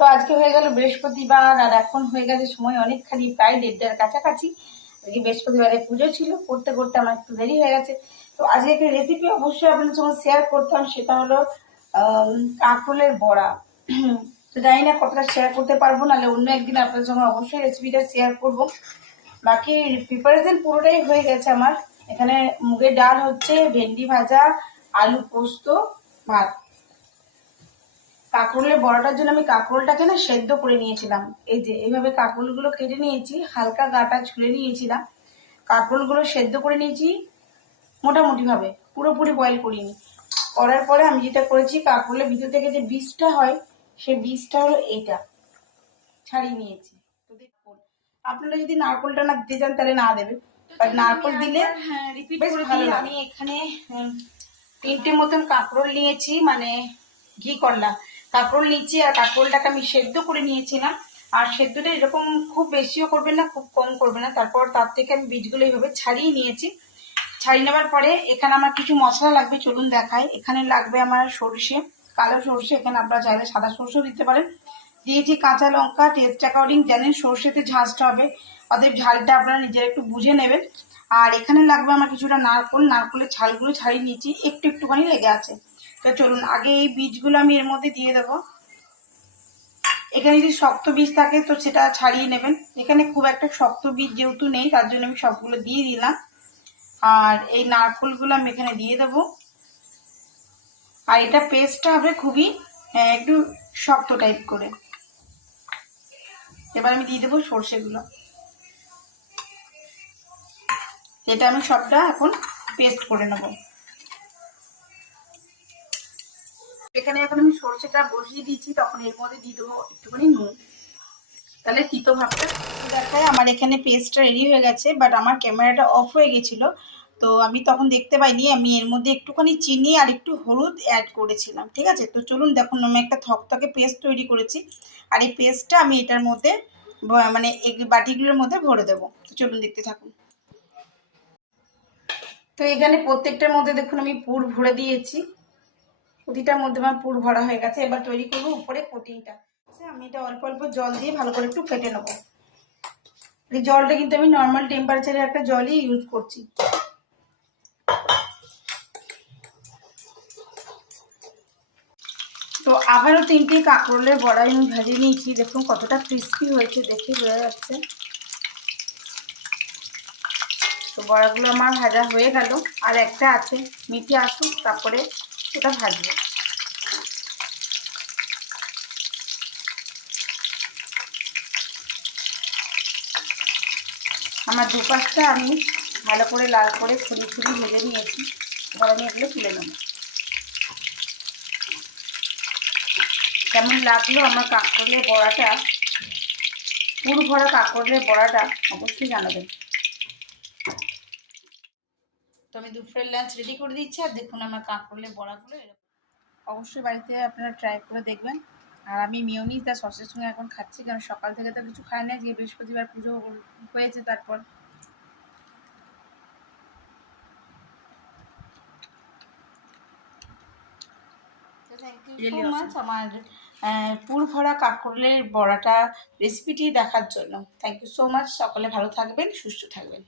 তো আজকে হয়ে গেল বৃহস্পতিবার, আর এখন হয়ে গেছে সময় অনেকখানি, প্রায় 1:30টার কাছাকাছি। আজকে বৃহস্পতিবারে পুজো ছিল, করতে করতে আমার একটু দেরি হয়ে গেছে। তো আজকে একটা রেসিপি অবশ্যই আপনাদের সঙ্গে শেয়ার করতাম, সেটা হলো কাঁকরোলের বড়া। তো জানি না কতটা শেয়ার করতে পারবো, নাহলে অন্য একদিন আপনাদের সঙ্গে অবশ্যই রেসিপিটা শেয়ার করবো। বাকি প্রিপারেশন পুরোটাই হয়ে গেছে আমার। এখানে মুগের ডাল হচ্ছে, ভেন্ডি ভাজা, আলু পোস্ত, ভাত। কাঁকরোলের বড়াটার জন্য আমি কাঁকরোলটাকে না সেদ্ধ করে নিয়েছিলাম। এই যে এইভাবে কাঁকরোলগুলো কেটে নিয়েছি, হালকা গাটা ছুলে নিয়েছিলাম। কাঁকরোলগুলো সেদ্ধ করে নিয়েছি মোটামুটি ভাবে, পুরোপুরি বয়েল করিনি। করার পরে আমি যেটা করেছি, কাঁকরোলের ভিতর থেকে যে বীজটা হয়, সেই বীজটা হলো এইটা, ছাড়িয়ে নিয়েছি। তো দেখুন, আপনারা যদি নারকোলটা না দিতে চান তাহলে না দেবেন, বাট নারকোল দিলে বেশ ভালো লাগে। আমি এখানে 3টে মতন কাঁকরোল নিয়েছি, মানে ঘি করলা কাঁকরোল নিচ্ছি, আর কাঁকরোলটাকে আমি সেদ্ধ করে নিয়েছিলাম। আর সেদ্ধটা এরকম খুব বেশিও করবেন না, খুব কম করবেন না। তারপর তার থেকে আমি বীজগুলো এইভাবে ছাড়িয়ে নিয়েছি। ছাড়িয়ে নেওয়ার পরে এখানে আমার কিছু মশলা লাগবে, চলুন দেখাই। এখানে লাগবে আমার সরষে, কালো সরষে, এখানে আপনারা চাইলে সাদা সরষেও দিতে পারেন। দিয়েছি কাঁচা লঙ্কা, টেস্ট অ্যাকর্ডিং, জানেন সরষেতে ঝাঁঝটা হবে, অতএব ঝালটা আপনারা নিজেরা একটু বুঝে নেবেন। আর এখানে লাগবে আমার কিছুটা নারকোল, নারকোলের ছালগুলো ছাড়িয়ে নিয়েছি, একটুখানি লেগে আছে। তো চলুন আগে এই বীজগুলো আমি এর মধ্যে দিয়ে দেবো। এখানে যদি শক্ত বীজ থাকে তো সেটা ছাড়িয়ে নেবেন। এখানে খুব একটা শক্ত বীজ যেহেতু নেই, তার জন্য আমি সবগুলো দিয়ে দিলাম। আর এই নারকোলগুলো আমি এখানে দিয়ে দেবো। আর এটা পেস্টটা হবে খুবই একটু শক্ত টাইপ করে। এবার আমি দিয়ে দেবো সর্ষেগুলো। এটা আমি সবটা এখন পেস্ট করে নেব। এখানে এখন আমি সর্ষেটা বসিয়ে দিয়েছি, তখন এর মধ্যে দিয়ে দেবো একটুখানি নুন, তাহলে তিতো ভাবটা দেখায়। আমার এখানে পেস্টটা রেডি হয়ে গেছে, বাট আমার ক্যামেরাটা অফ হয়ে গেছিলো, তো আমি তখন দেখতে পাইনি। আমি এর মধ্যে একটুখানি চিনি আর একটু হলুদ অ্যাড করেছিলাম, ঠিক আছে। তো চলুন দেখুন, আমি একটা থকথকে পেস্ট তৈরি করেছি, আর এই পেস্টটা আমি এটার মধ্যে মানে এই বাটিগুলোর মধ্যে ভরে দেবো। তো চলুন দেখতে থাকুন। তো এখানে প্রত্যেকটার মধ্যে দেখুন আমি পুর ভরে দিয়েছি, প্রতিটার মধ্যে আমার পুর ভরা হয়ে গেছে। এবার তৈরি করবো উপরে কোটিংটা। আমি এটা অল্প অল্প জল দিয়ে ভালো করে একটু ফেটে নেবো। এই জলটা কিন্তু আমি নর্মাল টেম্পারেচারে একটা জলই ইউজ করছি। তো আবারও 3টে কাঁকরোলের বড়া আমি ভেজে নিয়েছি, দেখুন কতটা ক্রিস্পি হয়েছে, দেখে বোঝা যাচ্ছে। তো বড়াগুলো আমার ভাজা হয়ে গেল, আর একটা আছে, মিঠে আসুক তারপরে ওটা ভাজবো। আমার দুপাশটা আমি ভালো করে লাল করে ছুরি ভেজে নিয়েছি। এবার আমি এগুলো তুলে নেব। কেমন লাগলো আমার কাঁকরোলের বড়াটা, পুর ভরা কাঁকরোলের বড়াটা, অবশ্যই জানাবেন। তো আমি দুপুরের লাঞ্চ রেডি করে দিচ্ছি, আর দেখুন আমার কাঁকরোলের বড়াগুলো এরকম। অবশ্যই বাড়িতে আপনারা ট্রাই করে দেখবেন। আর আমি মিয়োনিজ আর সসের সঙ্গে এখন খাচ্ছি, কারণ সকাল থেকে তো কিছু খাই না, যে বৃহস্পতিবার পুজো হয়েছে। তারপর থ্যাংক ইউ সো মাচ আমার পুর ভরা কাঁকরোলের বড়াটা রেসিপিটি দেখার জন্য। Thank you so much. সকলে ভালো থাকবেন, সুস্থ থাকবেন।